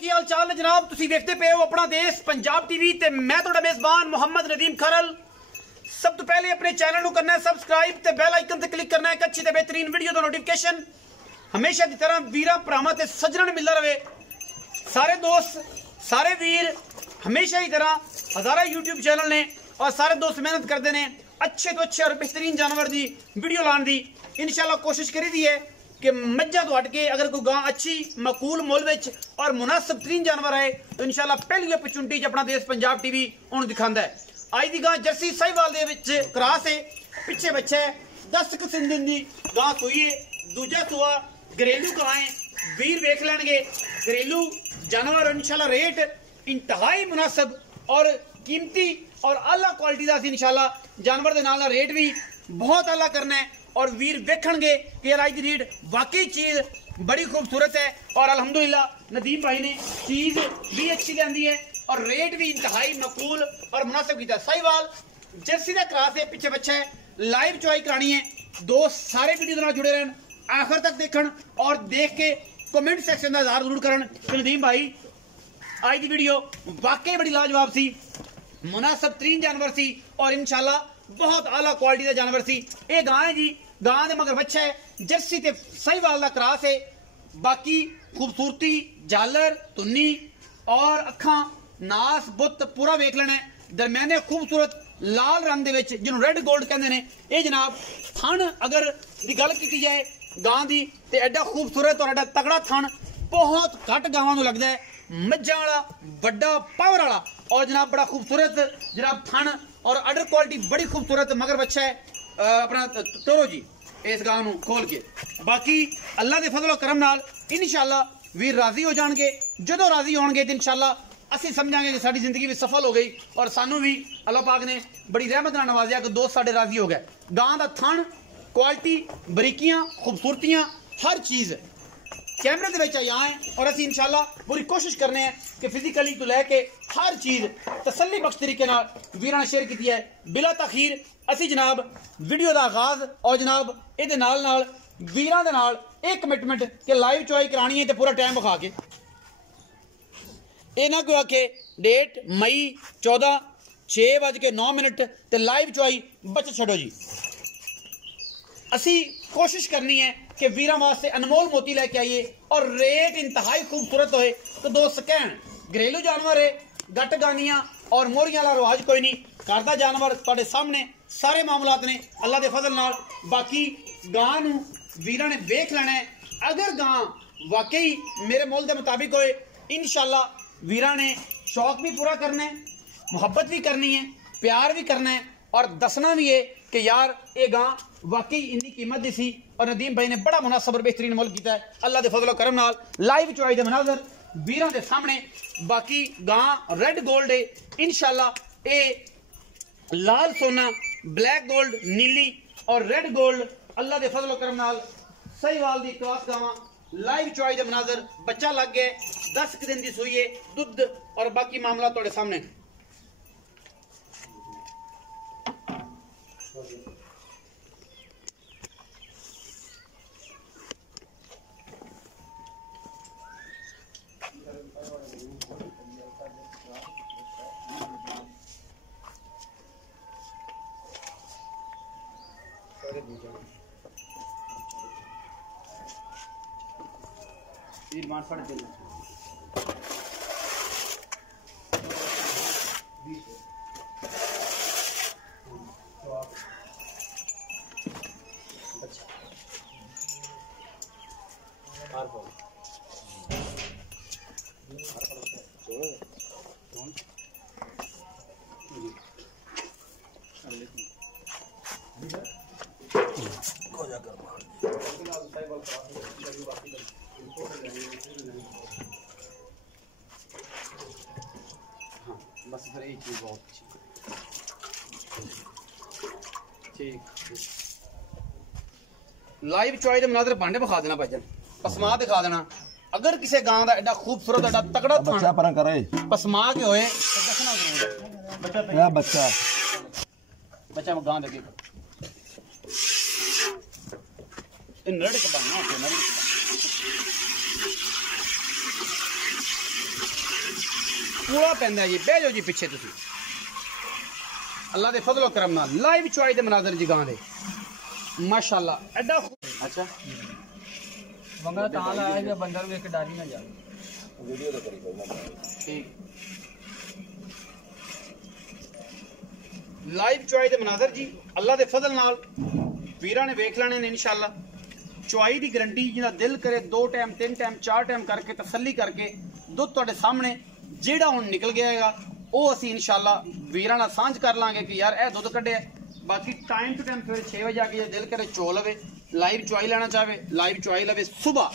की हाल चाल है जनाब। तुसी देखते पे हो अपना देश पंजाब टीवी ते मैं तुहाडा मेजबान मोहम्मद नदीम खरल। सब तो पहले अपने चैनल को करना है सबसक्राइब ते बेल आइकन ते क्लिक करना है एक अच्छी ते बेहतरीन वीडियो दा नोटिफिकेशन हमेशा की तरह वीरा भरावां ते सज्जणां ने मिलदा रहे। सारे दोस्त सारे वीर हमेशा की तरह हजारा यूट्यूब चैनल ने और सारे दोस्त मेहनत करते हैं अच्छे तो अच्छे और बेहतरीन जानवर की वीडियो लाने की इंशाल्लाह कोशिश करी दी है कि मज्जा तो हट के अगर कोई गां अच्छी मकूल मुल विच और मुनासिब तरीन जानवर है तो इंशाल्लाह पहली अपॉर्चुनिटी अपना देश पंजाब टीवी उन्हें दिखाता है। अज की गां जर्सी साहिवाल दे विच क्रॉस है, पिछे बच्चा है, 10 दिन की गां सूई है, दूजा सूआ घरेलू गां वीर वेख लैणगे। घरेलू जानवर इंशाल्लाह रेट इंतहाई मुनासिब और कीमती और आला क्वालिटी का इंशाल्लाह जानवर के नाल रेट भी बहुत आला करना है और वीर वेखणगे कि यार अज की रेट वाकई चीज़ बड़ी खूबसूरत है और अल्हम्दुलिल्लाह नदीम भाई ने चीज़ भी अच्छी लियांदी है और रेट भी इंतहाई मकबूल और मुनासिब किया। साहिवाल जर्सी का क्रॉस है, पिछे बच्चा है, लाइव चॉइस करानी है। दोस्त सारे वीडियो के नाल जुड़े रहन, आखिर तक देखन और देख के कमेंट सेक्शन का इजहार जरूर करन कि नदीम भाई आज की वीडियो वाकई बड़ी लाजवाब सी, मुनासिब तरीन जानवर सी और इंशाल्लाह बहुत आला क्वालिटी का जानवर सी। ये गां है जी, गां दे मगर बच्चा है, जर्सी ते साहिवाल दा क्रॉस है। बाकी खूबसूरती झालर तुन्नी और अखां नास बुत पूरा वेख लेना है। दरम्याने खूबसूरत लाल रंग दे विच जिन्हों रेड गोल्ड कहंदे ने। ये जनाब थन अगर दी गल की जाए गां दी ते एडा खूबसूरत और एडा तगड़ा थन बहुत घट गावां नूं लगदा है। मज्जां वाला बड़ा पावर वाला और जनाब बड़ा खूबसूरत जनाब थन और अडर क्वालिटी बड़ी खूबसूरत मगर बच्चा है अपना तोरो जी इस गां नूं खोल के। बाकी अल्लाह के फजल करम नाल इंशाल्लाह वीर राजी हो जाएंगे। जदों राजी होणगे तो इंशाल्लाह असीं समझांगे कि साडी जिंदगी भी सफल हो गई और सानू भी अल्लाह पाक ने बड़ी रहमत नाल नवाजिया कि दोस्त साडे राजी हो गए। गां दा थन क्वालिटी बरीकियां खूबसूरतियां हर चीज़ कैमरे दे विच आए हैं और असीं इंशाल्लाह पूरी कोशिश करने हैं कि फिजिकली तो लैके हर चीज़ तसल्ली बख्श तरीके नाल वीरां ने शेयर की है। बिला तखीर असीं जनाब वीडियो का आगाज और जनाब ये नाल वीरां दे नाल एक कमिटमेंट कि लाइव चॉइस करानी है तो पूरा टाइम विखा के ये ना कोई आखे डेट मई 14 6:09 ते लाइव चॉइस बच छड़ो जी। असी कोशिश करनी है कि वीरां वास्ते अनमोल मोती लैके आइए और रेट इंतहाई खूबसूरत होए तो दोस्त कहन घरेलू जानवर है, गट गानियां और मोरियां वाला रिवाज कोई नहीं, घर का जानवर तुहाडे सामने सारे मामलात ने अल्लाह के फजल नाल। बाकी गां नूं वीरां ने वेख लेना है, अगर गां वाकई मेरे मोल के मुताबिक होए इंशाल्लाह वीरां ने शौक भी पूरा करना है, मुहब्बत भी करनी है, प्यार भी करना है और दसना भी है कि यार ये गां वाकई इन्नी कीमत दी सी और नदीम भाई ने बड़ा मुनासिब और बेहतरीन मुल किया है अल्लाह के फजल करम नाल। लाइव चॉइस दे मनाजर वीरां दे सामने। बाकी गां रेड गोल्ड है इंशाल्लाह, ये लाल सोना ब्लैक गोल्ड नीली और रेड गोल्ड अल्लाह के फजल करम नाल साहिवाल दी क्रॉस गावां लाइव चॉइस दे मनाजर बच्चा लग गए, 10 दिन की सूई है, दुध और बाकी मामला तुहाडे सामने। बस फिर एक चीज बहुत अच्छी ठीक लाइव चॉइस मनाजर भांडे बखा देना भाईजान, पसमा दिखा देना। अगर किसी गांव का एडा खूबसूरत एडा तगड़ा बच्चा पर करे पसमा के होए तो दसना जरूर है। बच्चा बच्चा में गांव देखे इन रेड के बनना होते नरेड के पूरा पैंदा जी। बह जाओ जी पिछे तुसी। अल्लाह दे फजलो करम नाल लाइव चुआई दे मनाजर जी गां दे माशाअल्लाह एडा। अच्छा वंगा तां लाया है बंदर वेख के डाली ना जाए वीडियो तो करी ठीक। लाइव चुआई दे मनाजर जी अल्लाह दे फजल नाल वीरां ने वेख लेने ने इंशाअल्लाह। चुआई दी गारंटी जिहदा दिल करे 2 टाइम 3 टाइम 4 टाइम करके तसल्ली करके दुध तुहाडे सामने जेड़ा हुण निकल गया हैगा वो असी इंशाअल्लाह वीरां नाल सांझ कर लांगे कि यार ए दुध कड्ढिया। बाकी टाइम टू टाइम सवेरे 6 बजे आके जे दिल करे चो लवे, लाइव चुआई लेना चाहे लाइव चुआई लवे। सुबह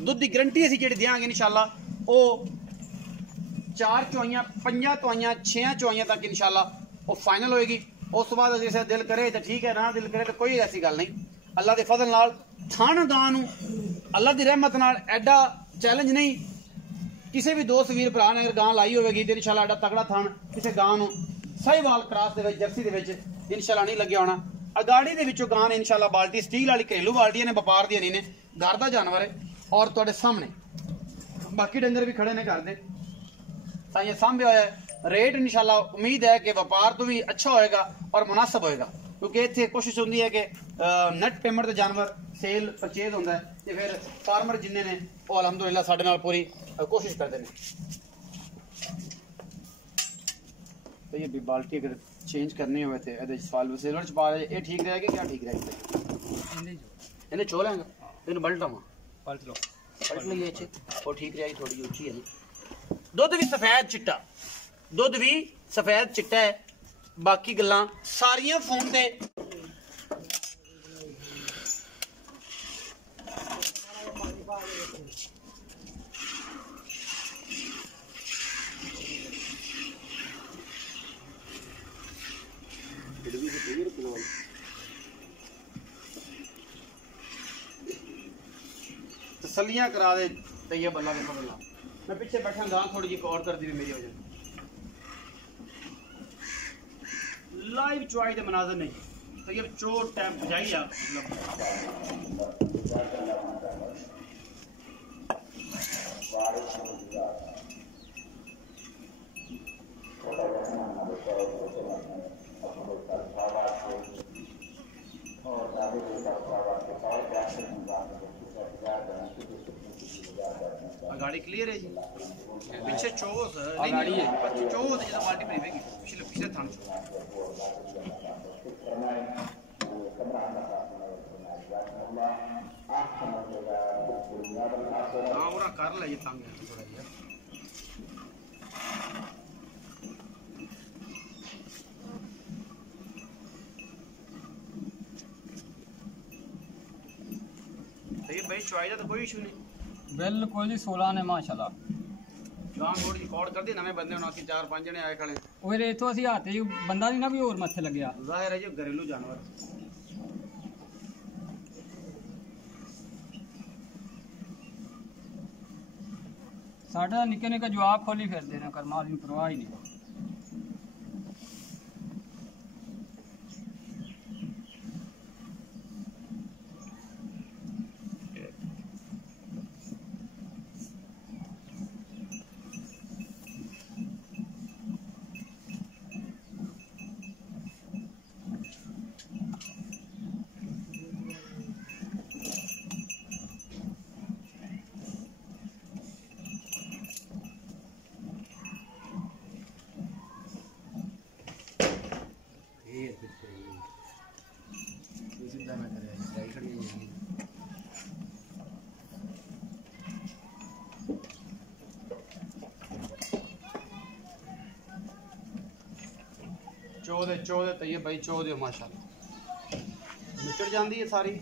दुध की गारंटी असी जेड़ी देंगे इंशाअल्लाह वो 4 चुआइयां 5 चुआइयां 6 चुआइयां तक इंशाअल्लाह वो फाइनल होएगी। उस बाद जैसे दिल करे तो ठीक है, ना दिल करे तो कोई ऐसी गल नहीं। अल्लाह के फजल नाल थान गां नूं अल्लाह की रहमत नाल एडा चैलेंज नहीं। किसी भी दोस्त वीर भरा ने अगर गां लाई होगी तो इंशाअल्लाह एडा तगड़ा थान किसी गां नूं साहिवाल क्रॉस दे विच जर्सी दे विच इंशाअल्लाह नहीं लग्या होना। अगाड़ी दे विचों गां ने इंशाअल्लाह बाल्टी स्टील वाली घरेलू बाल्टी ने व्यापार दी नहीं ने घर दा जानवर है और तुहाडे सामने बाकी डंगर भी खड़े ने घर दे साइए सामने होया है। रेट इंशाअल्लाह उम्मीद है कि व्यापार तो भी अच्छा होएगा और मुनासिब होएगा क्योंकि इत्थे कोशिश होंदी है कि नेट पेमेंट दे जानवर सेल परचेज होंदा है ते फिर फार्मर जिन्ने ने वो अलहमदुलिल्लाह साडे नाल पूरी कोशिश करते हैं। तो ये भी बाल्टी अगर चेंज करनी हो तो ये सवाल सिल्वर च पा ये ठीक रहेगी क्या ठीक रहेगी? इन्हें चो लेंगे इन बल्टावा पलट लो पलट लीजिए अच्छे और ठीक रहेगी। थोड़ी ऊंची है दुध भी सफेद चिट्टा दुध भी सफेद चिट्टा है। बाकी गल्लां सारियां फोन ते तसलियां करा दे तैयब अल्लाह के फजल नाल। मैं पीछे बैठा गां थोड़ी जी और कर दी मेरी वजह लाइव चुआई दे मनाजर नहीं तो ये चोट टाइम पजाई आ गाड़ी क्लियर है जी। पीछे चोस गाड़ी है चोस जब बाल्टी में रहेगी पिछले पिछले थान हाँ वो कर ले ये तंग है थोड़ा यार। तो ये भाई चुआई का तो कोई इशू नहीं बिल्कुल जी 16 ने माशाल्लाह गां गोड़ रिकॉर्ड कर दी नवे बंदे होना कि 4-5 जने आए खड़े ओए रे तो ਅਸੀਂ ਹੱਥ ਬੰਦਾ ਨਹੀਂ ਨਾ ਵੀ ਹੋਰ ਮੱਥੇ ਲੱਗਿਆ ਜ਼ਾਹਿਰ ਹੈ ਜੀ घरेलू जानवर ਸਾਡਾ ਨਿੱਕੇ ਨਿੱਕੇ ਜਵਾਬ ਖੋਲੀ ਫਿਰਦੇ ਨੇ ਕਰਮਾਲ ਦੀ ਪਰਵਾਹ ਹੀ ਨਹੀਂ। चौदह तो ये भाई 14 माशाल्लाह निकल जाती है सारी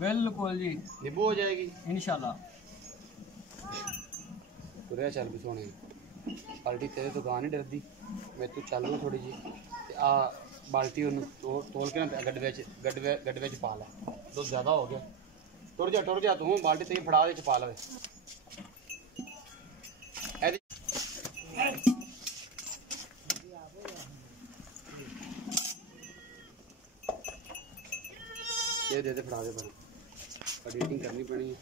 बिल्कुल जी निबू हो जाएगी इंशाल्लाह। तुरे चल भी सोने बाल्टी तेरे तो गां नहीं डरदी मैं तू चल लूँ थोड़ी जी आ बाल्टी तोल के ना गड्ढे पा लै दुध ज़्यादा हो गया टुर जा तू बाल्टी ते फड़ा दे पा लवे ये दे फड़ा दे पर एडिटिंग करनी पड़ी है।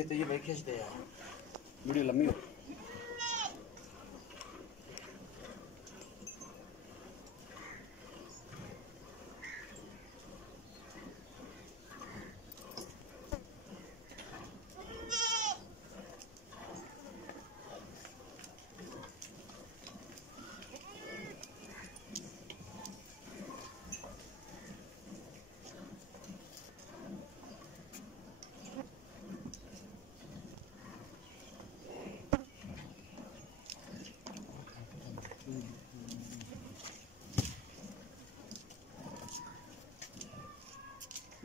तो ये भाई खींच दे यार, वीडियो लंबी हो।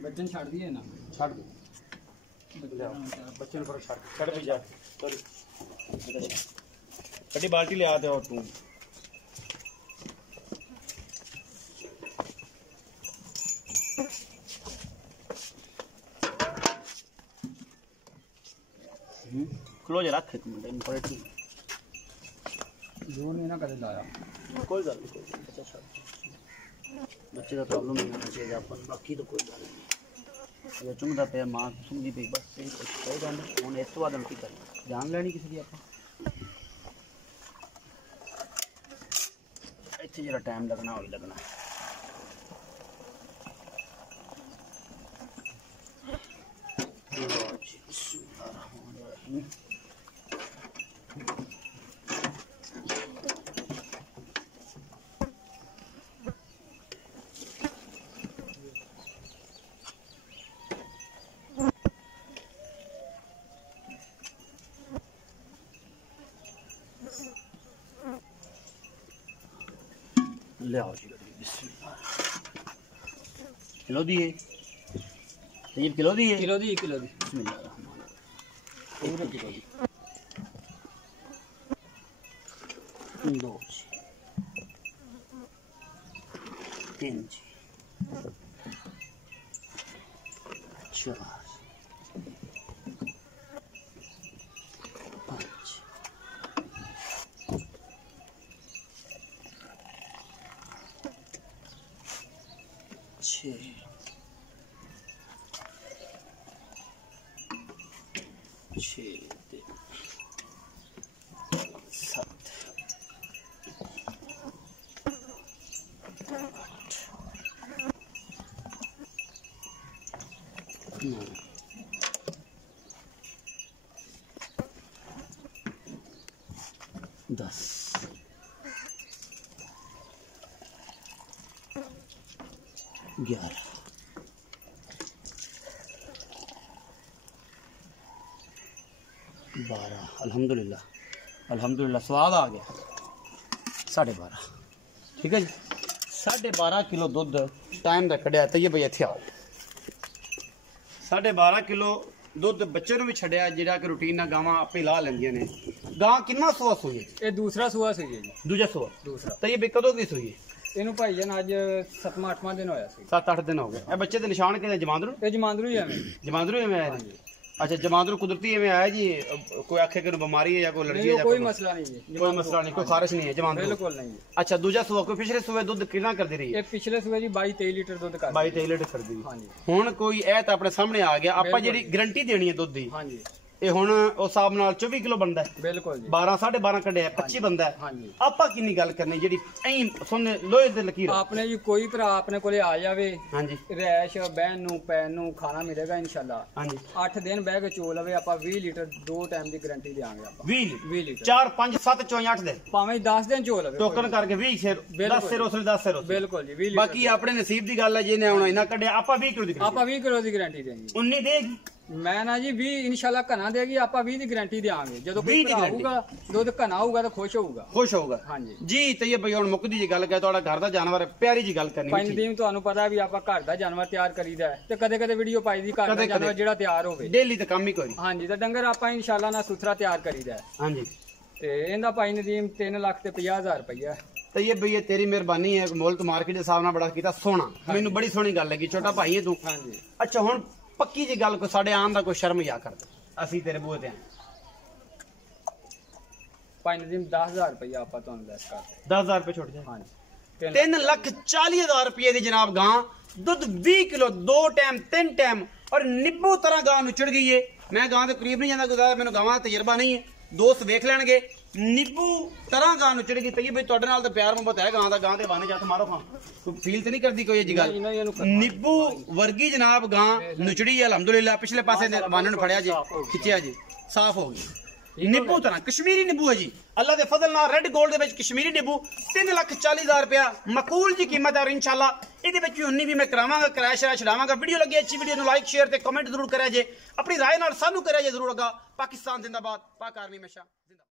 बच्चन छाड़ दिए ना, छाड़ दो बच्चे पर छड़ भी जा। सॉरी कटी बाल्टी ले आते हो तू। क्लोज रख एक मिनट इंपॉर्टेंट जोर नहीं ना करे लाया। कोई गल नहीं, बच्चे का प्रॉब्लम नहीं होना चाहिए अपन, बाकी तो कोई गल नहीं। अगर चुंगदा पे मां सुनदी पे बस यही कुछ कोई गल नहीं। हुन इस तो बाद हम की करना, जान लेनी किसी दी अपन। इत्थे जरा टाइम लगना होई लगना। ले आओ जी बिस्मिल्लाह। किलो दिए तैयब, किलो दिए, किलो दी बिस्मिल्लाह पूरे किलो दी। 2 3 4 5 6 7 9 10 11 12। अल्हम्दुलिल्लाह स्वाद आ गया। 12.5 ठीक है जी। 12.5 किलो दुध टाइम का कढ़िया। तो ये भाई इत्थे आओ। 12.5 किलो दुध बच्चे भी छड़िया जिहड़ा कि रूटीन ना गावां आपे ला लेंदियां ने। गां कितना सुआ सूई है? ये दूसरा सुआ सही है जी। दूजा सुआ दूसरा। तो ये कदों की सूई है? ਇਹਨੂੰ ਭਾਈ ਜਨ ਅੱਜ 7ਵਾਂ 8ਵਾਂ ਦਿਨ ਹੋਇਆ ਸੀ। 7-8 दिन हो गए। ਇਹ ਬੱਚੇ ਦੇ ਨਿਸ਼ਾਨ ਕਿਹਦੇ? ਜਮਾਂਦਰੂ? ਇਹ ਜਮਾਂਦਰੂ ਹੀ ਐਵੇਂ। जमांदरू में आया जी? अच्छा जमांदरू कुदरती में आया जी? कोई आखे कि बीमारी है या कोई एलर्जी है? कोई मसला नहीं है, कोई मसला नहीं, कोई खारिश नहीं है जमांदरू? बिल्कुल नहीं है। अच्छा दूजा सुबह कोई पिछले सुबह दूध कितना कर दी रही है? ये पिछले सुबह जी 22-23 लीटर दूध कर 22-23 लीटर कर दी। हाँ जी। हुण कोई ए तो अपने सामने आ गया। आपा जी गारंटी देनी है दूध दी। हाँ जी। ये हुण उस हिसाब नाल 24 किलो बनदा है। बिल्कुल जी। 12-12.5 कढ़िया 25 बनदा है। हाँ जी। आपा किन्नी गल करनी जेडी ऐ सुन लोहे दे लकीर। आपने जी कोई भरा अपने कोले आ जावे। हाँ जी। रैश बहन नू पैन नू खाना मिलेगा इंशाल्लाह। हाँ जी। 8 दिन बह के चो लवे आपा 20 लीटर 2 टाइम की गारंटी देंगे आपा। 20 लीटर 4 5 7 4 8 दिन भावें 10 दिन चो लवे टोकन करके 20 सिर 10 सिर उसले 10 सिर। बिल्कुल जी 20 लीटर। बाकी अपने नसीब की गल है जिन्हें आना इन्ना कढ़िया आपा 20 किलो दी आपा 20 किलो की गारंटी देंगे। 19 देगी ਮੈਂ ਨਾ ਜੀ 20 ਇਨਸ਼ਾਅੱਲਾ ਘਣਾ ਦੇਗੀ, ਆਪਾਂ 20 ਦੀ ਗਾਰੰਟੀ ਦੇਾਂਗੇ। ਜਦੋਂ ਕੋਈ ਭਰਾ ਆਊਗਾ ਦੁੱਧ ਘਣਾ ਹੋਊਗਾ ਤਾਂ ਖੁਸ਼ ਹੋਊਗਾ। ਹਾਂਜੀ ਜੀ। ਤਈਬ ਭਾਈ ਹੁਣ ਮੁੱਕਦੀ ਜੀ ਗੱਲ ਕਹੇ, ਤੁਹਾਡਾ ਘਰ ਦਾ ਜਾਨਵਰ ਹੈ, ਪਿਆਰੀ ਜੀ ਗੱਲ ਕਰਨੀ। ਪੰਜ ਦਿਨ ਤੁਹਾਨੂੰ ਪਤਾ ਵੀ ਆਪਾਂ ਘਰ ਦਾ ਜਾਨਵਰ ਤਿਆਰ ਕਰੀਦਾ ਹੈ, ਤੇ ਕਦੇ ਕਦੇ ਵੀਡੀਓ ਪਾਈ ਦੀ ਘਰ ਦਾ ਜਾਨਵਰ ਜਿਹੜਾ ਤਿਆਰ ਹੋਵੇ, ਡੇਲੀ ਤਾਂ ਕੰਮ ਹੀ ਕੋਈ। ਹਾਂਜੀ, ਤੇ ਡੰਗਰ ਆਪਾਂ ਇਨਸ਼ਾਅੱਲਾ ਨਾਲ ਸੁਥਰਾ ਤਿਆਰ ਕਰੀਦਾ। ਹਾਂਜੀ, ਤੇ ਇਹਦਾ ਭਾਈ ਨਦੀਮ 3,50,000 ਰੁਪਇਆ। ਤਈਬ ਭਈ ਤੇਰੀ ਮਿਹਰਬਾਨੀ ਹੈ, ਮੁੱਲ ਤੋਂ ਮਾਰਕੀਟ ਦੇ ਹਿਸਾਬ ਨਾਲ ਬੜਾ ਕੀਤਾ ਸੋਹਣਾ, ਮੈਨੂੰ ਬੜੀ ਸੋਹਣੀ ਗੱਲ ਲੱਗੀ। ਛੋਟਾ ਭਾਈ ਹੈ ਤੂੰ। ਹਾਂਜੀ। ਅੱਛਾ ਹੁਣ ਪੱਕੀ ਜੀ ਗੱਲ, ਕੋ ਸਾਡੇ ਆਉਣ ਦਾ ਕੋਈ ਸ਼ਰਮ ਯਾ ਕਰ, ਅਸੀਂ ਤੇਰੇ ਬੂਹੇ ਤੇ ਭਾਈ ਨਦੀਮ 10,000 ਰੁਪਇਆ ਆਪਾਂ ਤੁਹਾਨੂੰ ਲੈਸ ਕਰਦੇ। 10,000 ਰੁਪਏ ਛੋਟ ਜਾਏ। ਹਾਂਜੀ, 3,40,000 ਰੁਪਏ ਦੀ ਜਨਾਬ ਗਾਂ, ਦੁੱਧ 20 ਕਿਲੋ, 2 ਟਾਈਮ 3 ਟਾਈਮ, ਔਰ ਨਿੱਬੂ ਤਰ੍ਹਾਂ ਗਾਂ ਨੁਚੜ ਗਈ ਹੈ। ਮੈਂ ਗਾਂ ਦੇ ਕਰੀਬ ਨਹੀਂ ਜਾਂਦਾ, ਗੁਜ਼ਾਰਾ ਮੈਨੂੰ ਗਾਵਾਂ ਦਾ ਤਜਰਬਾ ਨਹੀਂ ਹੈ, ਦੋਸਤ ਵੇਖ ਲੈਣਗੇ। ਨਿੱਬੂ ਤਰ੍ਹਾਂ ਗਾਂ ਨੁਚੜ ਗਈ। ਤਈਬ ਬਈ ਤੁਹਾਡੇ ਨਾਲ ਤਾਂ ਪਿਆਰ ਮੁਹੱਬਤ ਹੈ ਗਾਂ ਦਾ, ਗਾਂ ਦੇ ਬਾਨੇ ਜੱਤ ਮਾਰੋ ਖਾਂ, ਕੋਈ ਫੀਲ ਤੇ ਨਹੀਂ ਕਰਦੀ ਕੋਈ ਇਹ ਜੀ ਗੱਲ। ਨਿੱਬੂ ਵਰਗੀ ਜਨਾਬ ਗਾਂ ਨੁਚੜੀ ਹੈ ਅਲਹਮਦੁਲਿਲਾ। ਪਿਛਲੇ ਪਾਸੇ ਦੇ ਬਾਨੇ ਨੂੰ ਫੜਿਆ ਜੀ, ਖਿੱਚਿਆ ਜੀ, ਸਾਫ਼ ਹੋ ਗਈ। ਨਿੱਬੂ ਤਰ੍ਹਾਂ ਕਸ਼ਮੀਰੀ ਨਿੱਬੂ ਹੈ ਜੀ, ਅੱਲਾ ਦੇ ਫਜ਼ਲ ਨਾਲ ਰੈੱਡ ਗੋਲਡ ਦੇ ਵਿੱਚ ਕਸ਼ਮੀਰੀ ਨਿੱਬੂ। 3,40,000 ਰੁਪਇਆ ਮਕੂਲ ਜੀ ਕੀਮਤ ਹੈ। ਔਰ ਇੰਸ਼ਾਅੱਲਾ ਇਹਦੇ ਵਿੱਚ ਉਨੀ ਵੀ ਮੈਂ ਕਰਾਵਾਂਗਾ, ਕਿਰਾਇਆ ਸ਼ਰਾਇਆ ਛਡਾਵਾਂਗਾ। ਵੀਡੀਓ ਲੱਗੀ ਅੱਛੀ, ਵੀਡੀਓ ਨੂੰ ਲਾਈਕ ਸ਼ੇਅਰ ਤੇ ਕਮੈਂਟ ਜ਼ਰੂਰ ਕਰਿਆ ਜੇ, ਆਪਣੀ ਰਾਏ ਨਾਲ ਸਾਨੂੰ ਕਰਿਆ ਜੇ ਜ਼ਰੂਰ। ਅਗਾ ਪਾਕਿਸਤਾਨ ਜ਼ਿੰਦਾਬਾਦ, ਪਾਕ ਆਰਮੀ ਹਮੇਸ਼ਾ।